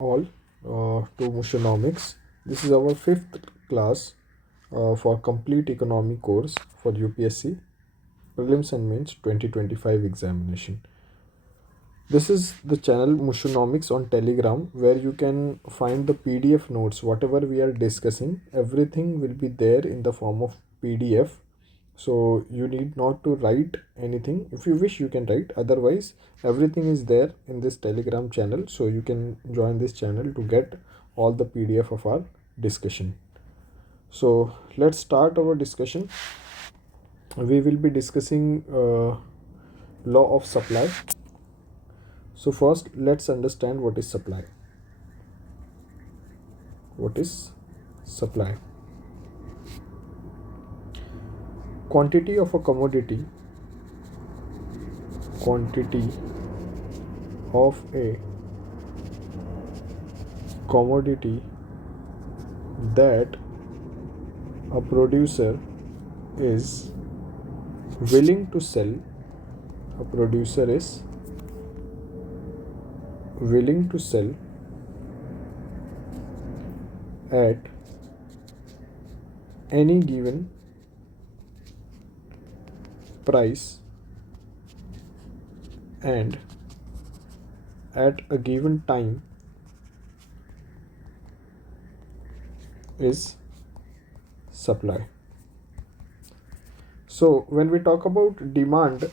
all to Mushonomics. This is our fifth class for complete economy course for UPSC Prelims and Mains 2025 examination. This is the channel Mushonomics on Telegram, where you can find the PDF notes. Whatever we are discussing, everything will be there in the form of PDF. So you need not to write anything. If you wish, you can write. Otherwise, everything is there in this Telegram channel. So you can join this channel to get all the PDF of our discussion. So let's start our discussion. We will be discussing law of supply. So first, let's understand what is supply. What is supply? Quantity of a commodity. Quantity of a commodity that a producer is willing to sell. A producer is willing to sell at any given price and at a given time is supply. So when we talk about demand,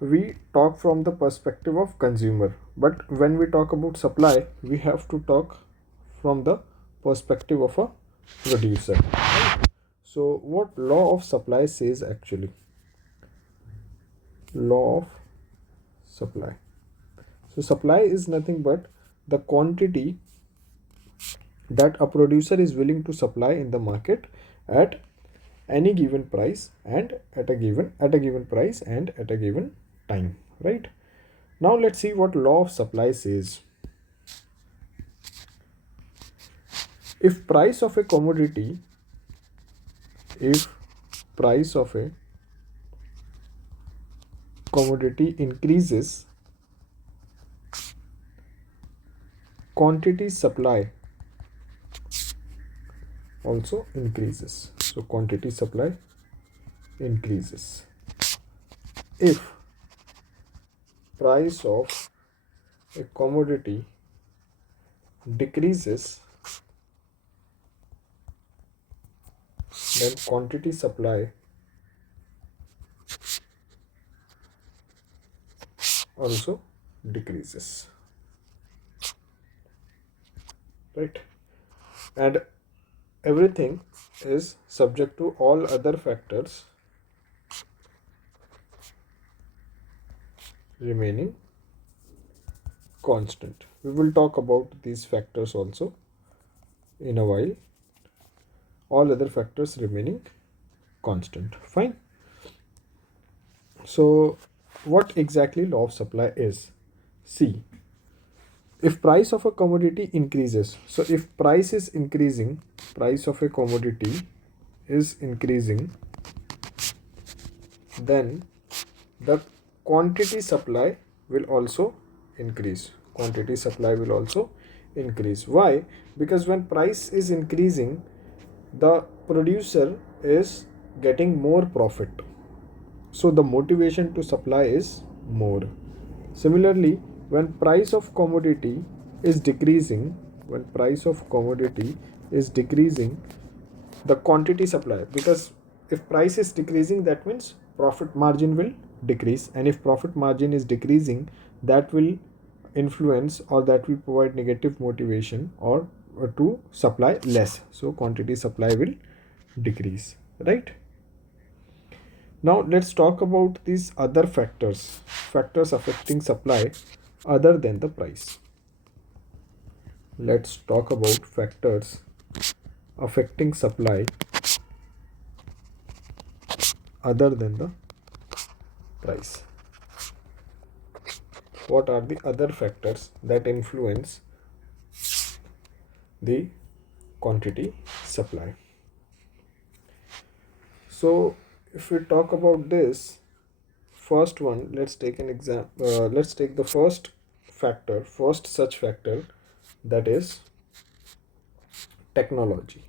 we talk from the perspective of consumer, but when we talk about supply, we have to talk from the perspective of a producer. So what law of supply says actually? Law of supply. So supply is nothing but the quantity that a producer is willing to supply in the market at any given price and at a given price and at a given time, right? Now let's see what law of supply says. If price of a commodity increases, quantity supply also increases. So quantity supply increases. If price of a commodity decreases, then quantity supply also decreases, right? And everything is subject to all other factors remaining constant. We will talk about these factors also in a while. All other factors remaining constant. Fine. So what exactly law of supply is? See, if price of a commodity increases, so if price is increasing, price of a commodity is increasing, then the quantity supply will also increase. Quantity supply will also increase. Why? Because when price is increasing, the producer is getting more profit. So the motivation to supply is more. Similarly, when price of commodity is decreasing, the quantity supply, because if price is decreasing, that means profit margin will decrease, and if profit margin is decreasing, that will influence or that will provide negative motivation or to supply less. So quantity supply will decrease, right? Now let's talk about these other factors affecting supply other than the price. Let's talk about factors affecting supply other than the price. What are the other factors that influence the quantity supply? So if we talk about this, first one, let's take an example. Let's take the first such factor that is technology.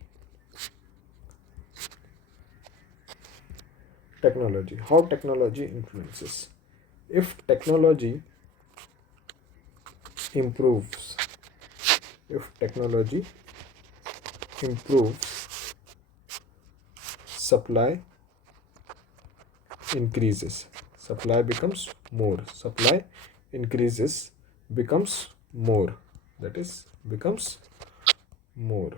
Technology. How technology influences? If technology improves, if technology improves, supply increases. Supply becomes more. Supply increases, becomes more. That is, becomes more.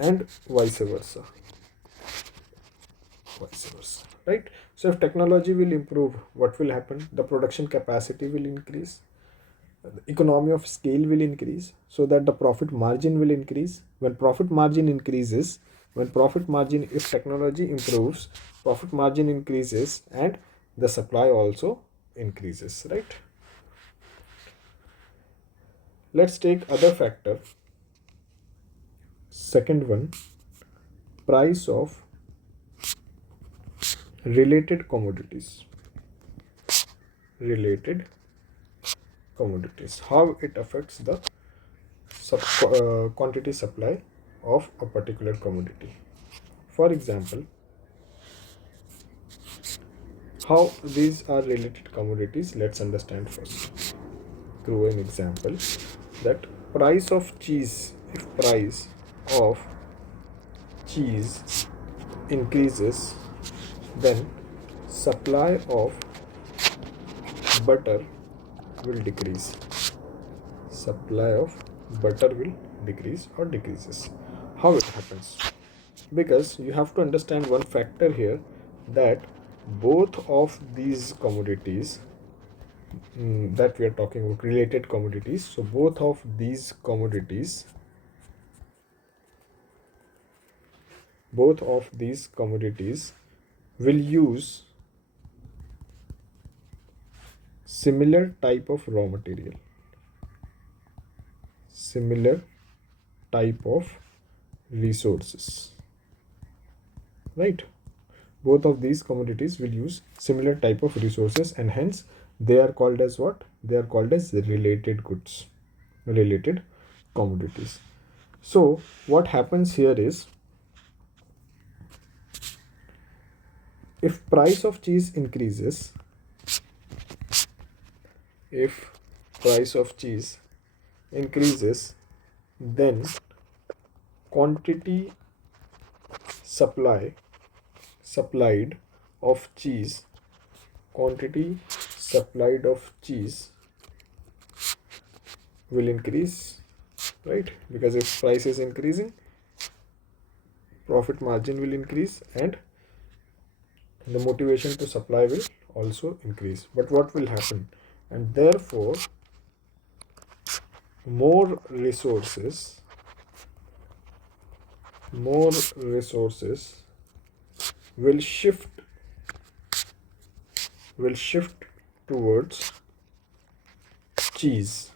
And vice versa. Vice versa. Right? So if technology will improve, what will happen? The production capacity will increase. The economy of scale will increase, so that the profit margin will increase. When profit margin increases, if technology improves, profit margin increases and the supply also increases, right? Let's take other factor. Second one, price of related commodities. Related commodities. How it affects the quantity supply of a particular commodity. For example, how these are related commodities, let's understand first through an example. That price of cheese, if price of cheese increases, then supply of butter will decrease. Supply of butter will decrease or decreases. How it happens? Because you have to understand one factor here, that both of these commodities that we are talking about, related commodities, so both of these commodities will use similar type of raw material, similar type of resources, right? Both of these commodities will use similar type of resources, and hence they are called as what? They are called as related goods, related commodities. So what happens here is, if price of cheese increases, if price of cheese increases, then quantity supplied of cheese, quantity supplied of cheese will increase, right? Because if price is increasing, profit margin will increase and the motivation to supply will also increase. But what will happen? And therefore more resources will shift towards cheese,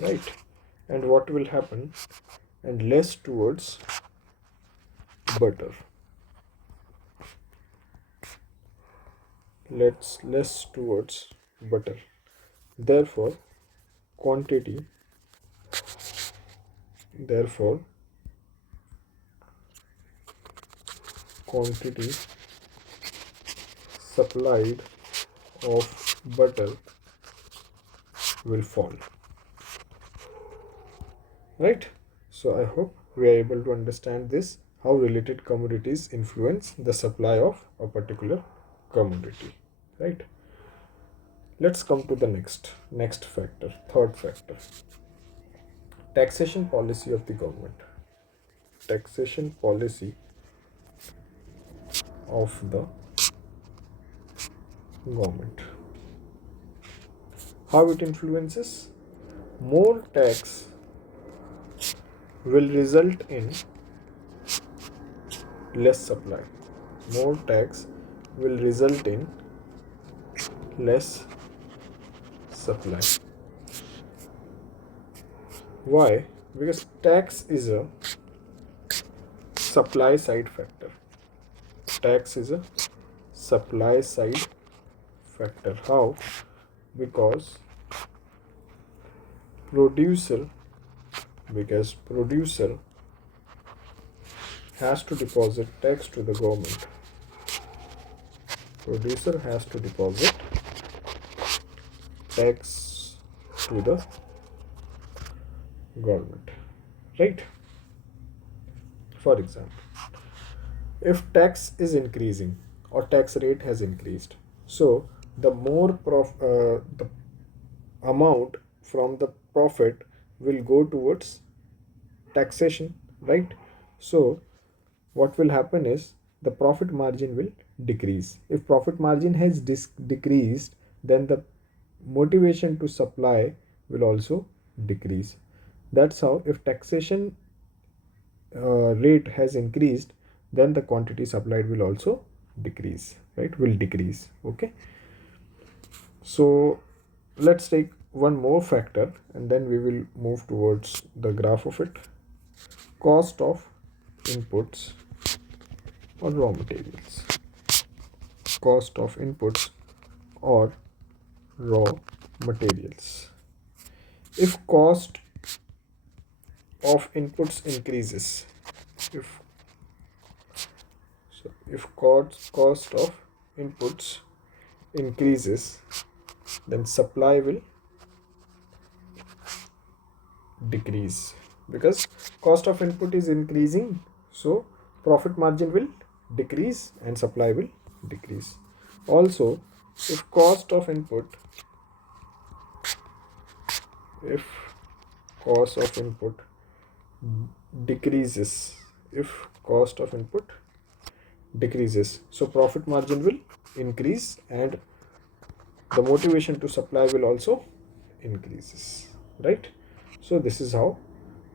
right? And what will happen? And less towards butter. Less towards butter. Therefore quantity supplied of butter will fall, right? So I hope we are able to understand this, how related commodities influence the supply of a particular commodity, right? Let's come to the next factor, third factor. Taxation policy of the government. Taxation policy of the government. How it influences? More tax will result in less supply. More tax will result in less supply. Why? Because tax is a supply side factor. Tax is a supply side factor. How? Because producer has to deposit tax to the government. Producer has to deposit tax to the government, right? For example, if tax is increasing or tax rate has increased, so the more the amount from the profit will go towards taxation, right? So what will happen is the profit margin will decrease. If profit margin has decreased, then the motivation to supply will also decrease. That's how, if taxation rate has increased, then the quantity supplied will also decrease, right? Will decrease. Okay, so let's take one more factor and then we will move towards the graph of it. Cost of inputs or raw materials. Cost of inputs or raw materials. If cost of inputs increases, if cost of inputs increases, then supply will decrease, because cost of input is increasing, so profit margin will decrease and supply will decrease. Also, if cost of input decreases, so profit margin will increase and the motivation to supply will also increases, right? So this is how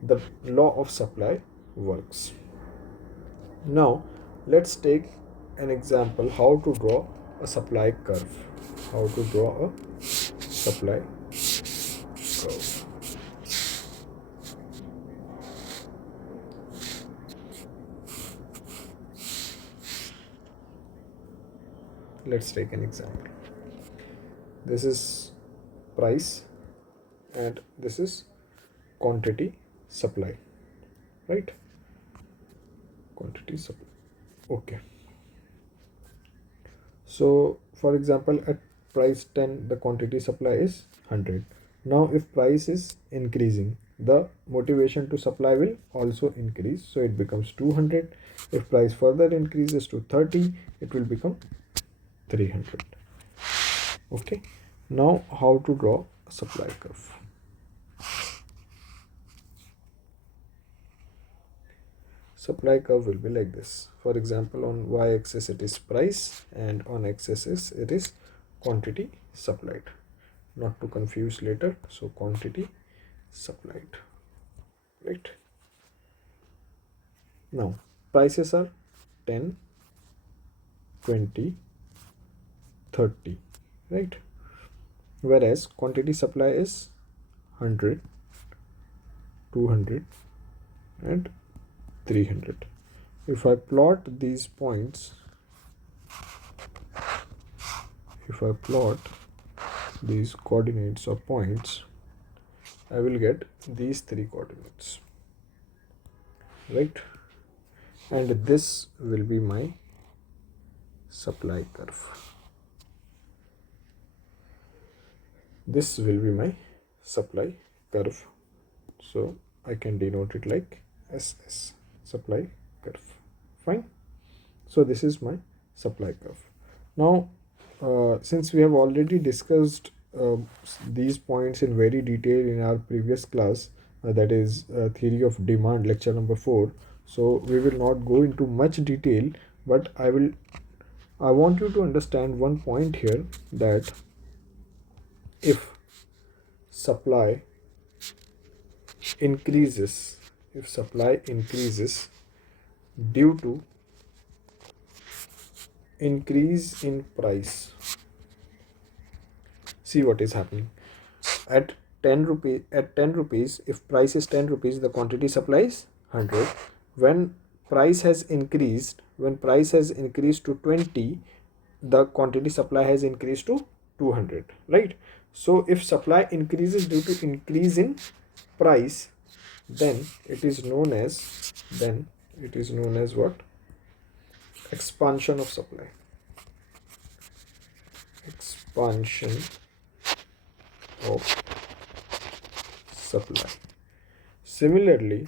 the law of supply works. Now let's take an example how to draw a supply curve. Let's take an example. This is price and this is quantity supply, right? Quantity supply. Okay, so for example, at price 10 the quantity supply is 100. Now if price is increasing, the motivation to supply will also increase, so it becomes 200. If price further increases to 30, it will become 300. Okay, now how to draw a supply curve. Supply curve will be like this. For example, on y-axis it is price and on x-axis it is quantity supplied. Not to confuse later, so quantity supplied, right? Now prices are 10, 20, 30, right? Whereas quantity supply is 100, 200 and 300. If I plot these points, these coordinates or points, I will get these three coordinates, right? And this will be my supply curve. This will be my supply curve, so I can denote it like SS, supply curve. Fine. So this is my supply curve. Now since we have already discussed these points in very detail in our previous class, that is theory of demand, lecture number 4, so we will not go into much detail, but I want you to understand one point here, that if supply increases due to increase in price, see what is happening. At 10 rupees, if price is 10 rupees, the quantity supply is 100. When price has increased to 20, the quantity supply has increased to 200, right? So if supply increases due to increase in price, then it is known as what? Expansion of supply. Expansion of supply. Similarly,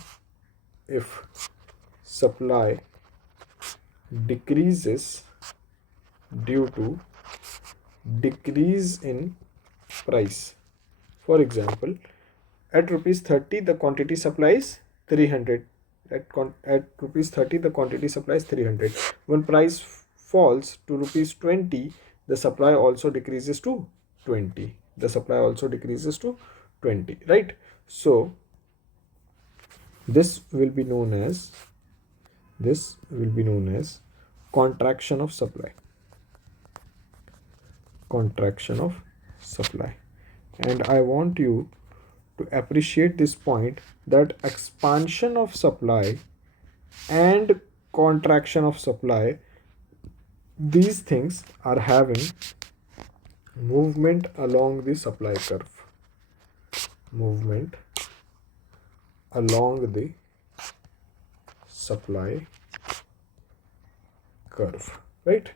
if supply decreases due to decrease in price, for example, at rupees 30 the quantity supply is 300. At rupees 30 the quantity supply is 300. When price falls to rupees 20, the supply also decreases to 20. The supply also decreases to 20, right? So this will be known as contraction of supply. Contraction of supply. And I want you to appreciate this point, that expansion of supply and contraction of supply, these things are having movement along the supply curve. Movement along the supply curve, right?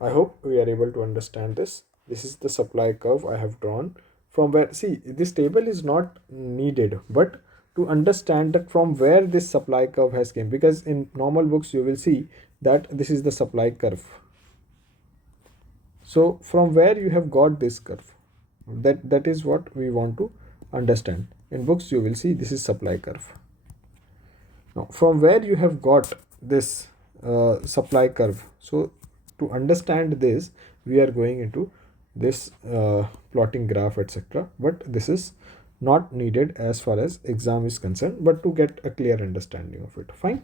I hope we are able to understand this. This is the supply curve I have drawn, from where, see, this table is not needed, but to understand that from where this supply curve has came, because in normal books you will see that this is the supply curve. So from where you have got this curve, that is what we want to understand. In books you will see this is supply curve. Now from where you have got this supply curve, so to understand this we are going into this plotting graph, etc., but this is not needed as far as exam is concerned, but to get a clear understanding of it. Fine.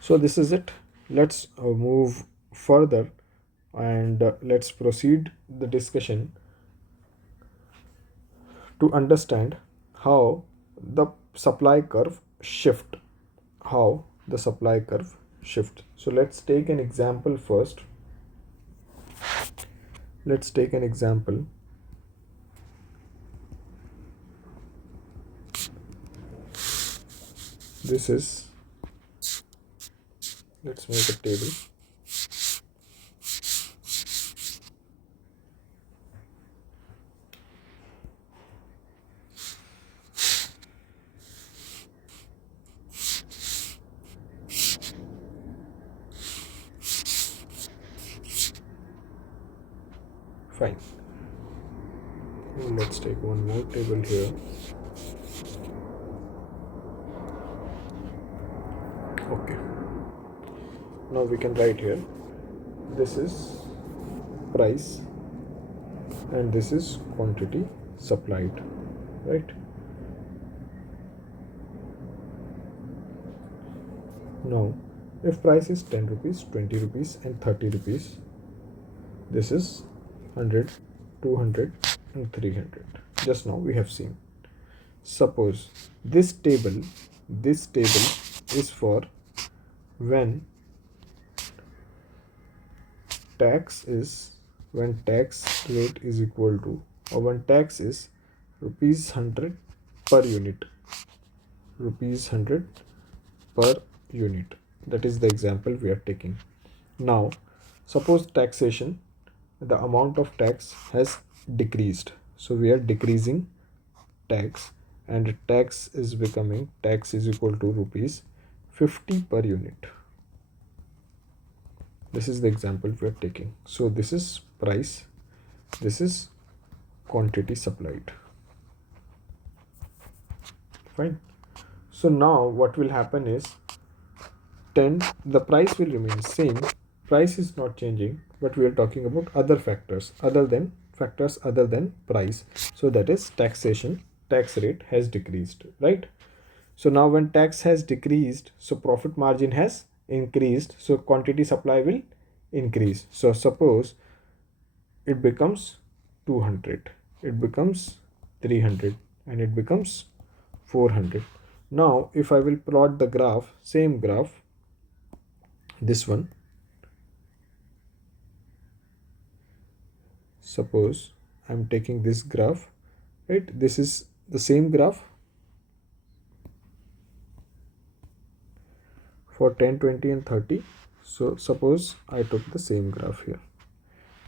So this is it. Let's move further and let's proceed the discussion to understand how the supply curve shift. How the supply curve shift. So let's take an example first. Let's take an example. This is, let's make a table. Fine. Let's take one more table here. Okay. Now we can write here, this is price and this is quantity supplied, right? Now if price is 10 rupees, 20 rupees and 30 rupees, this is 100, 200 and 300. Just now we have seen. Suppose this table is for when tax rate is equal to, or when tax is rupees 100 per unit. Rupees 100 per unit. That is the example we are taking. Now suppose taxation, the amount of tax has decreased, so we are decreasing tax, and tax is equal to rupees 50 per unit. This is the example we are taking. So this is price, this is quantity supplied. Fine. So now what will happen is, the price will remain same, price is not changing, but we are talking about other factors other than price. So that is taxation, tax rate has decreased, right? So now when tax has decreased, so profit margin has increased, so quantity supply will increase. So suppose it becomes 200, it becomes 300 and it becomes 400. Now if I will plot the graph, same graph, this one, suppose I'm taking this graph, right? This is the same graph for 10, 20 and 30. So suppose I took the same graph here.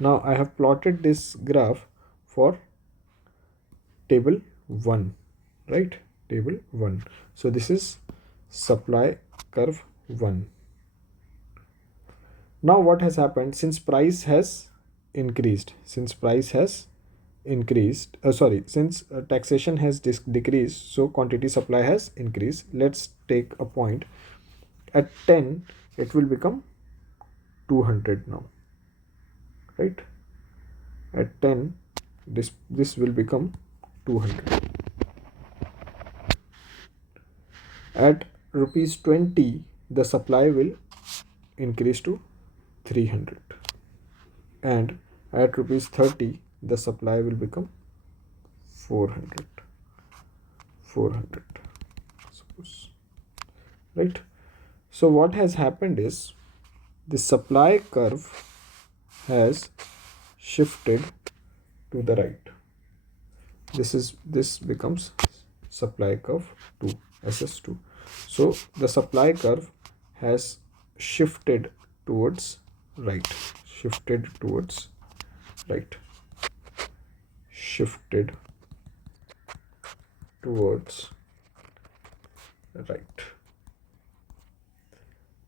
Now I have plotted this graph for table 1, right? Table 1. So this is supply curve 1. Now what has happened, since price has increased, since taxation has decreased, so quantity supply has increased. Let's take a point at 10, it will become 200 now, right? At 10, this will become 200. At rupees 20, the supply will increase to 300, and at rupees 30, the supply will become 400, suppose, right? So what has happened is the supply curve has shifted to the right. This becomes supply curve 2, SS2. So the supply curve has shifted towards right, shifted towards right, shifted towards right.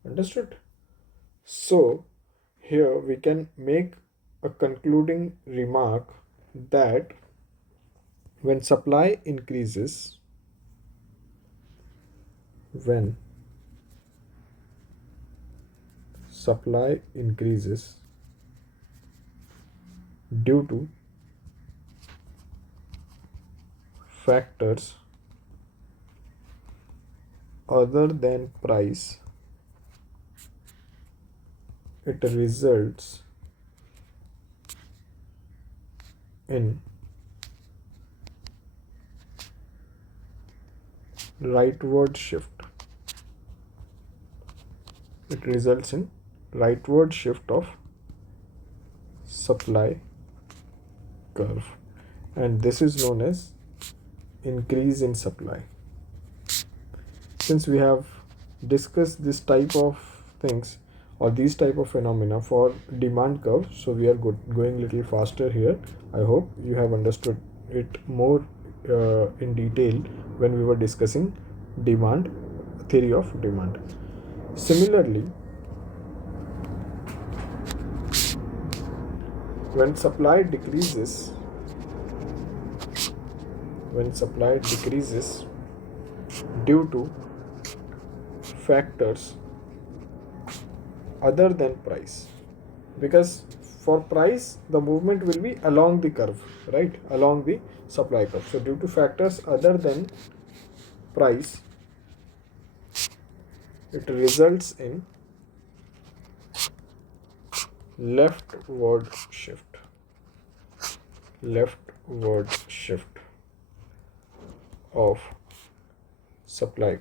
Understood? So here we can make a concluding remark that when supply increases, when supply increases due to factors other than price, it results in rightward shift. It results in rightward shift of supply curve, and this is known as increase in supply. Since we have discussed this type of things or these type of phenomena for demand curve, so we are going little faster here. I hope you have understood it more in detail when we were discussing demand, theory of demand. Similarly, when supply decreases, due to factors other than price, because for price the movement will be along the curve, right, along the supply curve. So due to factors other than price, it results in leftward shift of supply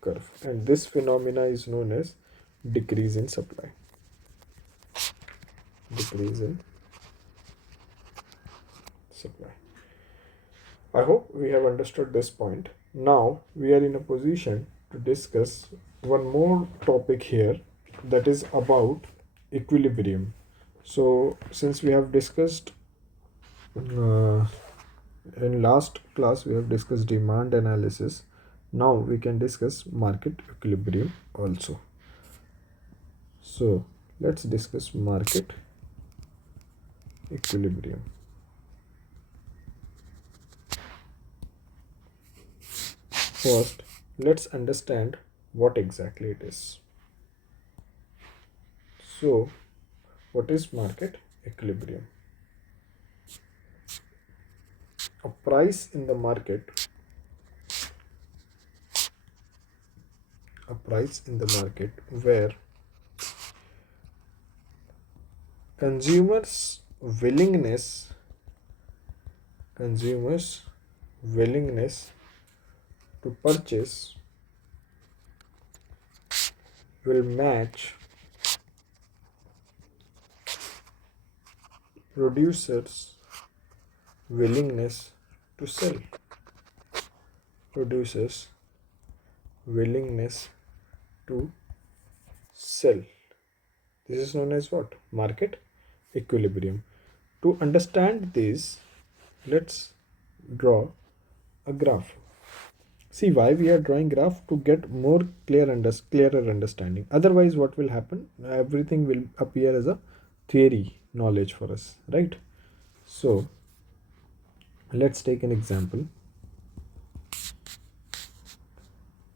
curve, and this phenomena is known as decrease in supply. I hope we have understood this point. Now we are in a position to discuss one more topic here, that is about equilibrium. So since we have discussed in last class we have discussed demand analysis, now we can discuss market equilibrium also. So let's discuss market equilibrium. First, let's understand what exactly it is. So, what is market equilibrium? A price in the market, where consumers' willingness to purchase will match Producers willingness to sell. Producers willingness to sell. This is known as what? Market equilibrium. To understand this, let's draw a graph. See why we are drawing graph? To get more clearer understanding. Otherwise, what will happen? Everything will appear as a theory knowledge for us, right? So let's take an example.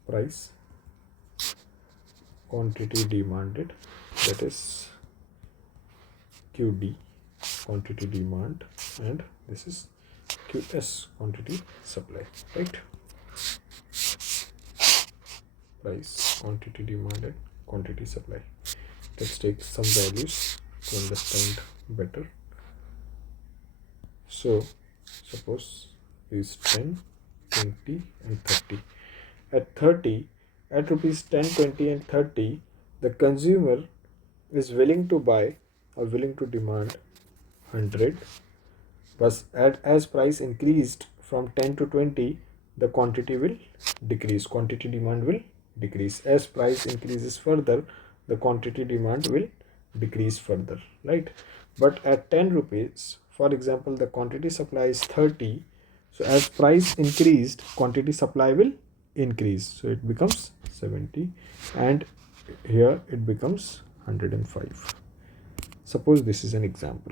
Price, quantity demanded, that is QD, quantity demand, and this is QS, quantity supply, right? Price, quantity demanded, quantity supply. Let's take some values to understand better. So suppose is 10, 20 and 30. At 30, at rupees 10, 20 and 30, the consumer is willing to buy or willing to demand 100, but as price increased from 10 to 20, the quantity will decrease, quantity demand will decrease. As price increases further, the quantity demand will decrease further, right? But at 10 rupees, for example, the quantity supply is 30, so as price increased, quantity supply will increase, so it becomes 70, and here it becomes 105. Suppose this is an example.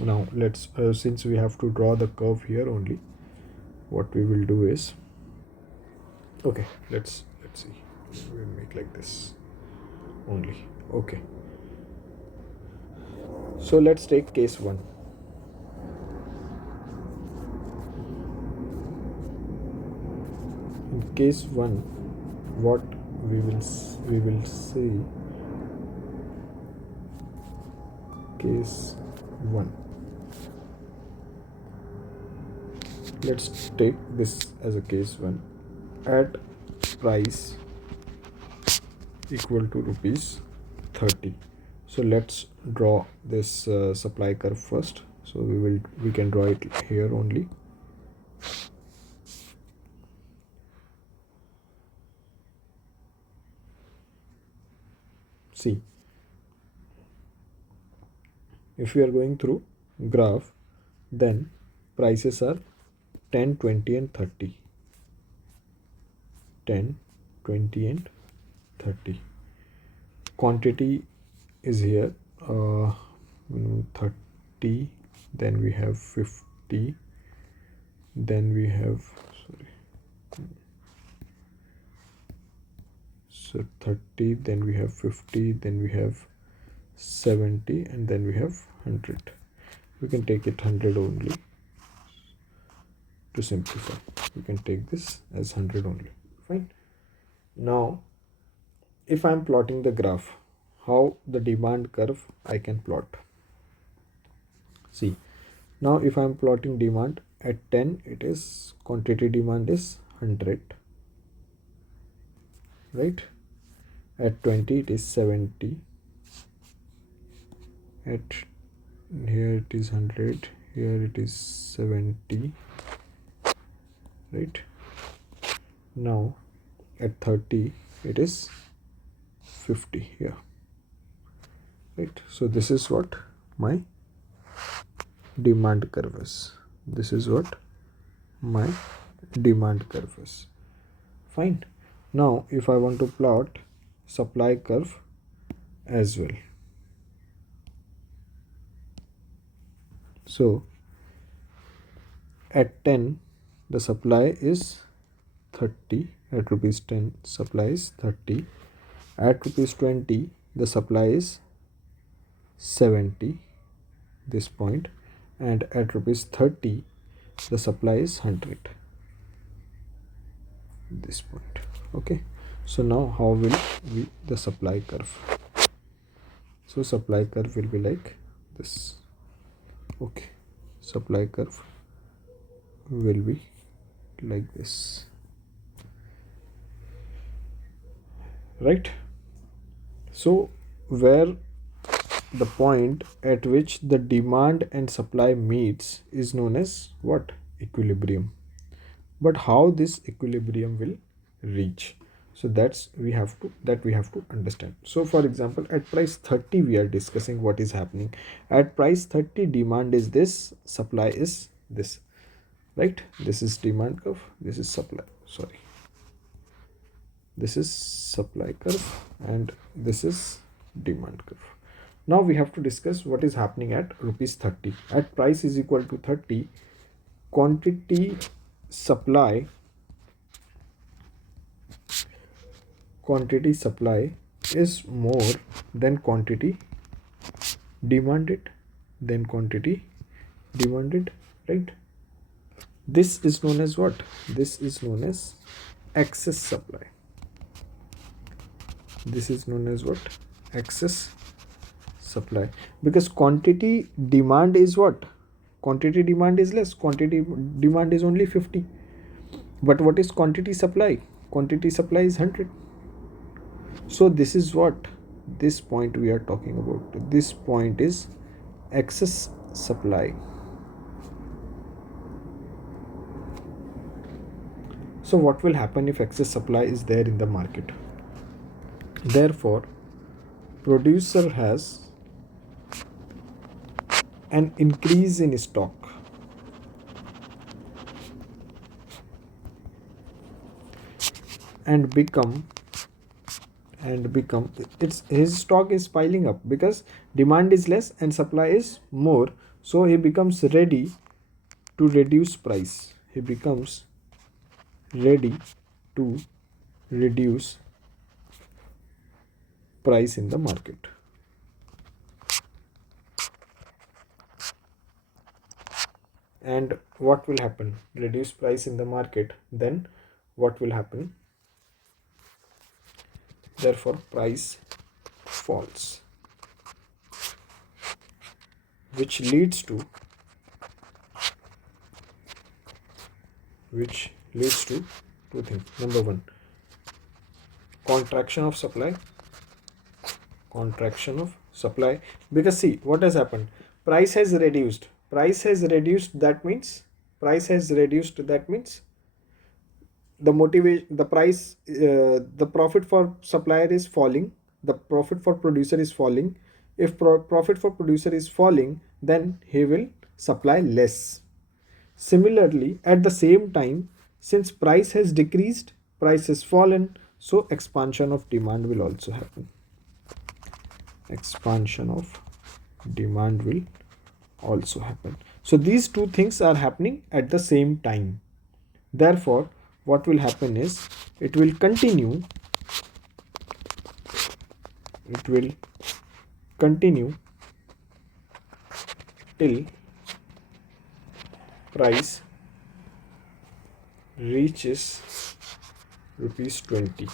Now let's since we have to draw the curve here only, what we will do is, okay, let's see, we'll make like this only. Okay, so let's take case 1. In case 1, what we will see, case 1, let's take this as a case 1. At price equal to rupees 30. So let's draw this supply curve first. So we can draw it here only. See, if we are going through graph, then prices are 10, 20 and 30. 10, 20 and 30. Quantity is here 30, then we have 50, then we have, so 30, then we have 50, then we have 70, and then we have 100. We can take it 100 only to simplify. We can take this as 100 only. Fine. Now if I am plotting the graph, how the demand curve I can plot. See, now if I am plotting demand at 10, it is quantity demand is 100, right? At 20 it is 70, at here it is 100, here it is 70, right? Now at 30 it is 50 here, right? So this is what my demand curve is. This is what my demand curve is. Fine. Now if I want to plot supply curve as well, so at 10 the supply is 30, at rupees 10 supply is 30, at rupees 20 the supply is 70, this point, and at rupees 30 the supply is 100, this point. Okay, so now how will be the supply curve? So supply curve will be like this. Okay, supply curve will be like this, right? So where the point at which the demand and supply meets is known as what? Equilibrium. But how this equilibrium will reach? So we have to understand. So for example, at price 30 we are discussing what is happening. At price 30, demand is this, supply is this, right? This is demand curve, this is supply, sorry, this is supply curve, and this is demand curve. Now we have to discuss what is happening at rupees 30. At price is equal to 30, quantity supply is more than quantity demanded, right? This is known as what? This is known as excess supply. This is known as what? Excess supply. Because quantity demand is what? Quantity demand is less. Quantity demand is only 50. But what is quantity supply? Quantity supply is 100. So this is what? This point we are talking about. This point is excess supply. So what will happen if excess supply is there in the market? Therefore, producer has an increase in stock. And become his stock is piling up because demand is less and supply is more. So he becomes ready to reduce price. He becomes ready to reduce price in the market. And what will happen? Reduce price in the market. Then what will happen? Therefore, price falls, which leads to two things. Number one, contraction of supply. Because see what has happened. Price has reduced. That means the profit for supplier is falling, the profit for producer is falling. If profit for producer is falling, then he will supply less. Similarly, at the same time, since price has decreased, price has fallen, so expansion of demand will also happen. So these two things are happening at the same time. Therefore, what will happen is it will continue till price reaches rupees 20.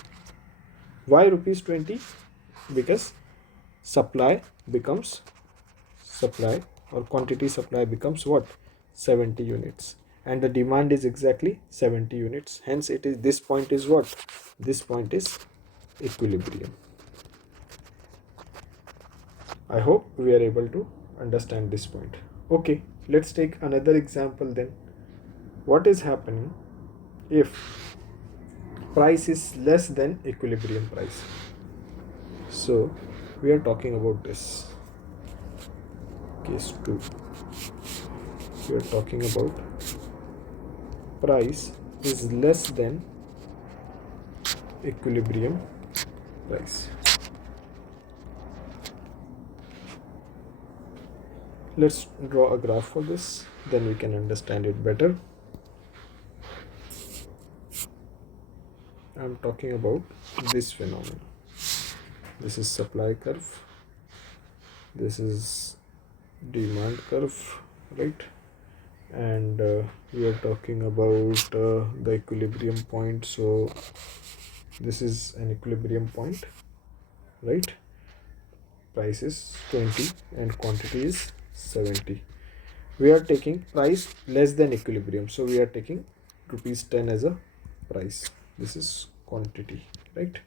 Why rupees 20? Because quantity supply becomes what? 70 units, and the demand is exactly 70 units. Hence this point is what? This point is equilibrium. I hope we are able to understand this point. Okay, let's take another example then. What is happening if price is less than equilibrium price? So we are talking about this case 2. We are talking about price is less than equilibrium price. Let's draw a graph for this, then we can understand it better. I'm talking about this phenomenon. This is supply curve, this is demand curve, right? And we are talking about the equilibrium point. So this is an equilibrium point, right? Price is 20 and quantity is 70. We are taking price less than equilibrium, so we are taking rupees 10 as a price. This is quantity, right?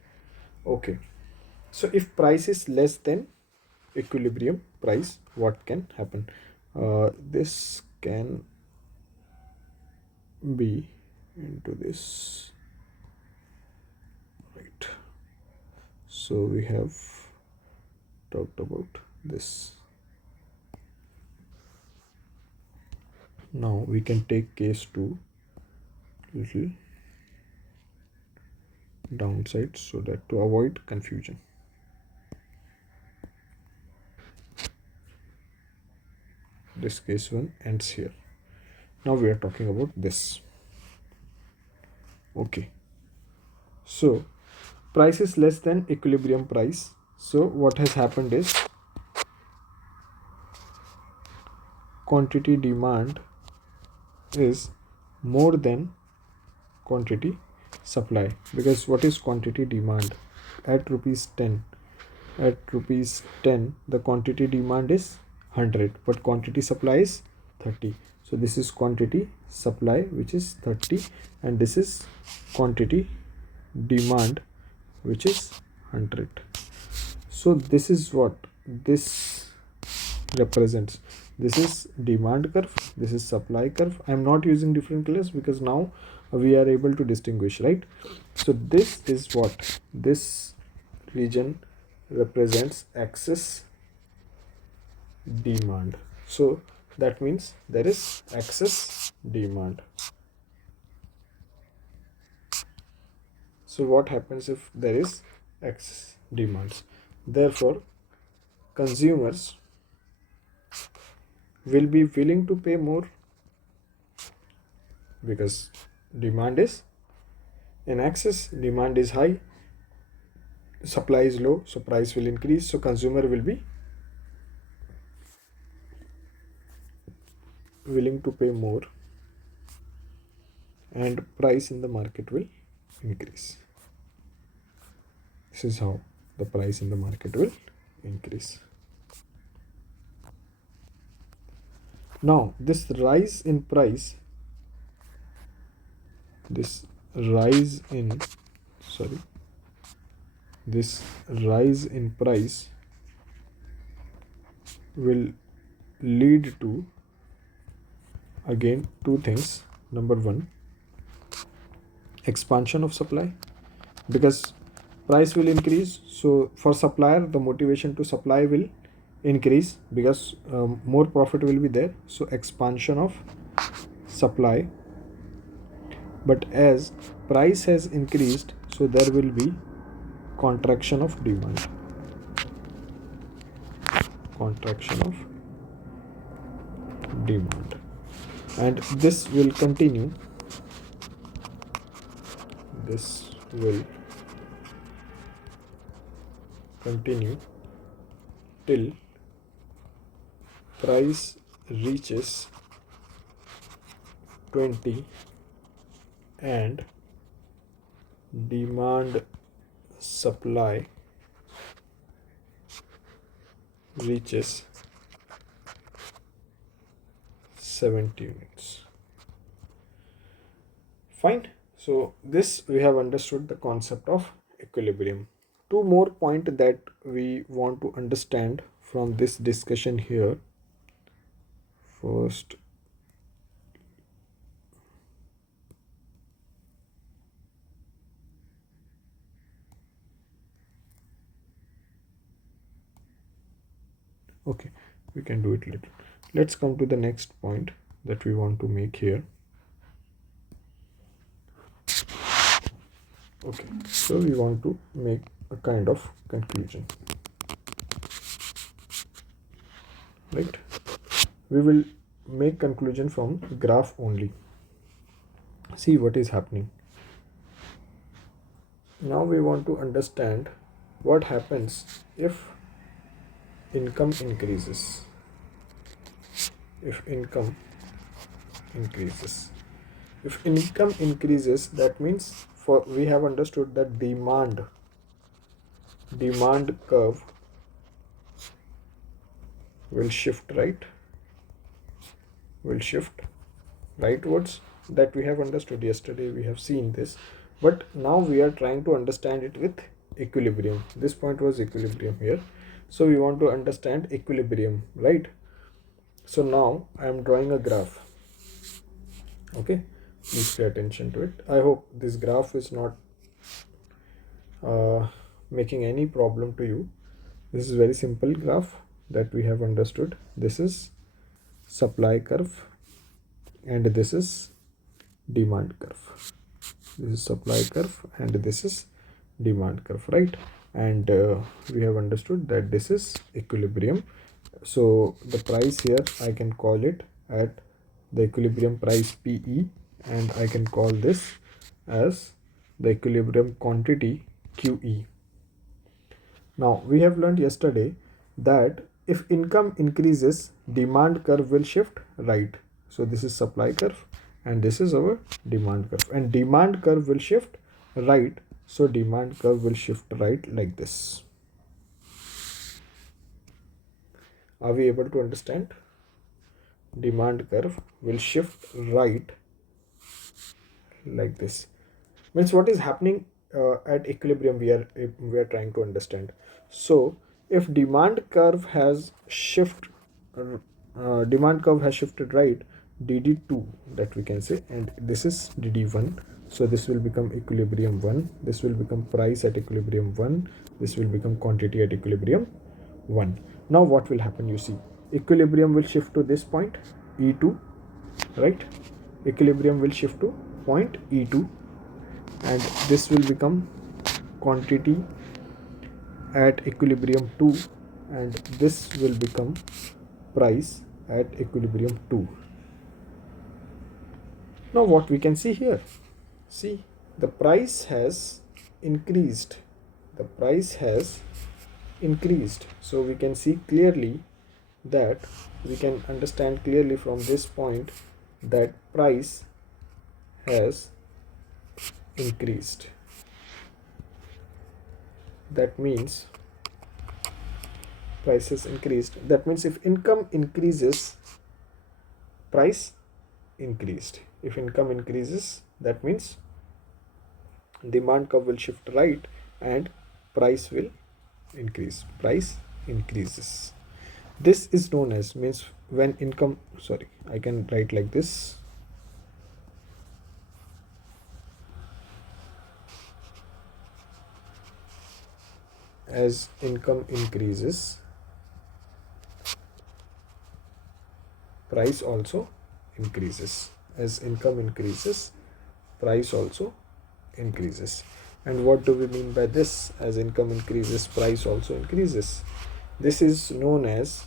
Okay, so if price is less than equilibrium price, what can happen? This can be into this, right? So we have talked about this. Now we can take case 2 little downside so that to avoid confusion. This case 1 ends here. Now we are talking about this. Okay, so price is less than equilibrium price. So what has happened is quantity demand is more than quantity supply, because what is quantity demand? At rupees 10 the quantity demand is 100, but quantity supply is 30. So this is quantity supply, which is 30, and this is quantity demand, which is 100. So this is what this represents. This is demand curve, this is supply curve. I am not using different colors because now we are able to distinguish, right? So this is what this region represents: excess demand. So that means there is excess demand. So what happens if there is excess demands? Therefore consumers will be willing to pay more, because demand is in excess, demand is high, supply is low, so price will increase. So consumer will be willing to pay more, and price in the market will increase. This is how the price in the market will increase. Now this rise in price, this rise in price will lead to, again, two things. Number one, expansion of supply, because price will increase, so for supplier the motivation to supply will increase, because more profit will be there. So expansion of supply. But as price has increased, so there will be contraction of demand. And this will continue. Till price reaches 20 and demand supply reaches 70 units. Fine. So this we have understood the concept of equilibrium. Two more points that we want to understand from this discussion here. First, okay, we can do it later. Let's come to the next point that we want to make here. Okay, so we want to make a kind of conclusion, right? We will make conclusion from graph only. See what is happening. Now we want to understand what happens if income increases. If income increases, that means we have understood that demand curve will shift, right? Rightwards. That we have understood yesterday. We have seen this, but now we are trying to understand it with equilibrium. This point was equilibrium here. So we want to understand equilibrium, right? So now I am drawing a graph. Okay, please pay attention to it. I hope this graph is not making any problem to you. This is very simple graph that we have understood. This is supply curve and this is demand curve. This is supply curve and this is demand curve, right? And we have understood that this is equilibrium. So the price here I can call it at the equilibrium price PE, and I can call this as the equilibrium quantity QE. Now we have learned yesterday that if income increases, demand curve will shift right. So this is supply curve and this is our demand curve, and demand curve will shift right. So demand curve will shift right like this. Are we able to understand? Demand curve will shift right like this. Means what is happening at equilibrium we are trying to understand. So if demand curve has shifted right, dd2 that we can say, and this is dd1. So this will become equilibrium 1, this will become price at equilibrium 1, this will become quantity at equilibrium 1. Now what will happen? You see, equilibrium will shift to this point E2, right? Equilibrium will shift to point E2, and this will become quantity at equilibrium 2, and this will become price at equilibrium 2. Now what we can see here? See, the price has increased. The price has increased. So we can see clearly that we can understand clearly from this point that price has increased. That means price has increased. That means if income increases, price increased. If income increases, that means demand curve will shift right and price will increase. Price increases. This is known as, means when income, sorry, I can write like this. As income increases, price also increases. As income increases, price also increases. And what do we mean by this? As income increases, price also increases. This is known as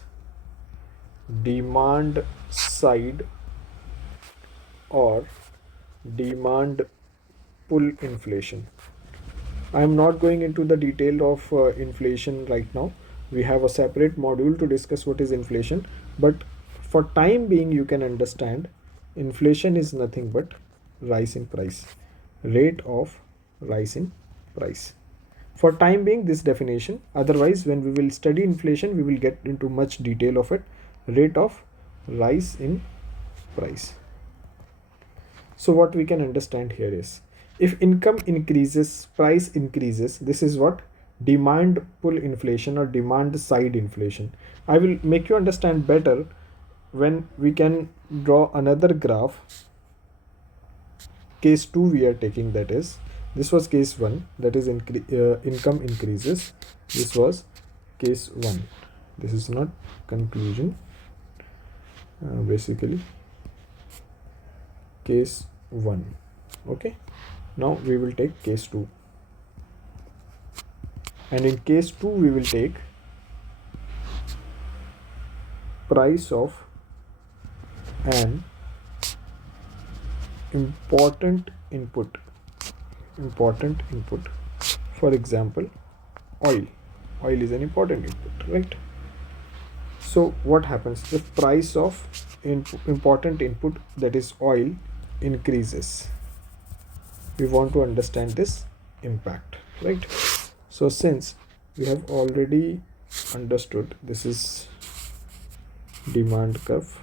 demand side or demand pull inflation. I am not going into the detail of inflation right now. We have a separate module to discuss what is inflation, but for time being you can understand inflation is nothing but rise in price, rate of rise in price. For time being this definition, otherwise when we will study inflation we will get into much detail of it. Rate of rise in price. So what we can understand here is, if income increases, price increases. This is what demand pull inflation or demand side inflation. I will make you understand better when we can draw another graph. Case 2 we are taking, that is, this was case 1, that is income increases. This was case 1. This is not conclusion, basically case 1. Okay, now we will take case 2, and in case 2 we will take price of an important input. For example, oil is an important input, right? So what happens if price of important input, that is oil, increases? We want to understand this impact, right? So since we have already understood, this is demand curve,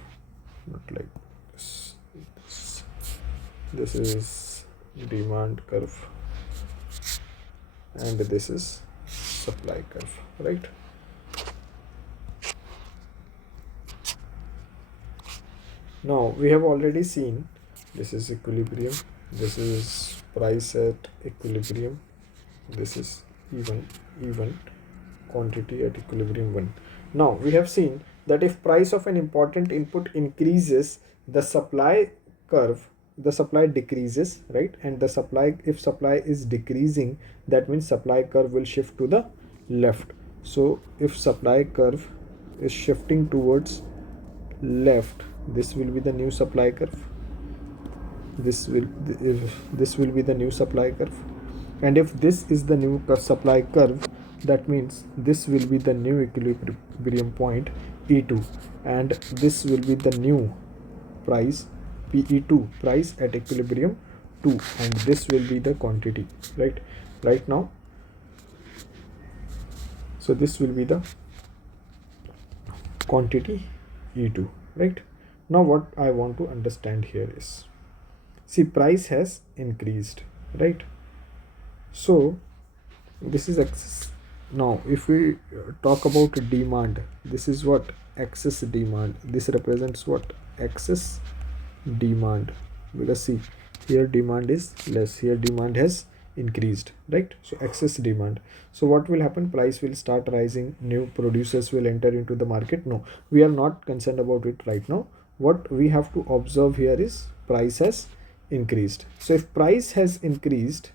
not like this. This is demand curve and this is supply curve, right? Now we have already seen this is equilibrium, this is price at equilibrium, this is even quantity at equilibrium 1. Now we have seen that if price of an important input increases, the supply curve, the supply decreases, right? And the supply, if supply is decreasing, that means supply curve will shift to the left. So if supply curve is shifting towards left, this will be the new supply curve. This will be the new supply curve, and if this is the new supply curve, that means this will be the new equilibrium point E2, and this will be the new price PE2, price at equilibrium 2, and this will be the quantity, right now. So this will be the quantity E2, right? Now what I want to understand here is, see, price has increased, right? So this is excess. Now if we talk about demand, this is what excess demand, this represents what excess demand, because see, here demand is less, here demand has increased, right? So excess demand. So what will happen? Price will start rising, new producers will enter into the market. No, we are not concerned about it right now. What we have to observe here is price has increased. So if price has increased,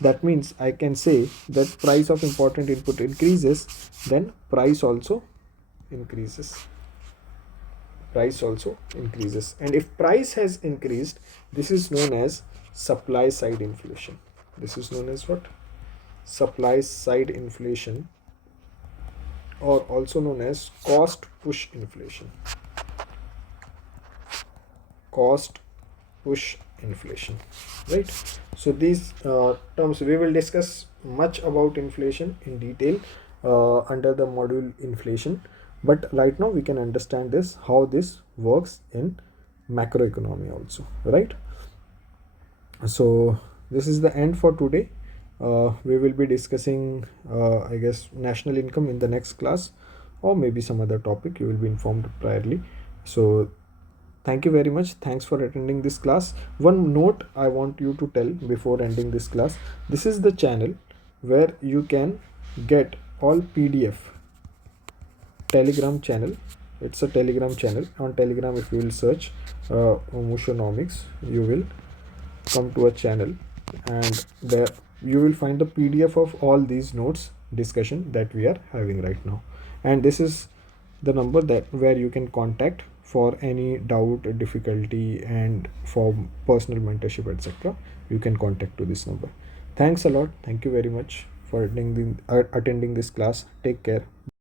that means I can say that price of important input increases, then price also increases. Price also increases. And if price has increased, this is known as supply side inflation. This is known as what? Supply side inflation, or also known as cost push inflation. Cost push inflation, right? So these terms, we will discuss much about inflation in detail under the module inflation, but right now we can understand this, how this works in macroeconomy also, right? So this is the end for today. We will be discussing I guess national income in the next class, or maybe some other topic. You will be informed priorly. So thank you very much. Thanks for attending this class. One note I want you to tell before ending this class: this is the channel where you can get all PDF. Telegram channel. It's a Telegram channel. On Telegram, if you will search Mushonomics, you will come to a channel, and there you will find the PDF of all these notes discussion that we are having right now. And this is the number that where you can contact for any doubt, difficulty, and for personal mentorship, etc. You can contact to this number. Thanks a lot. Thank you very much for attending this class. Take care.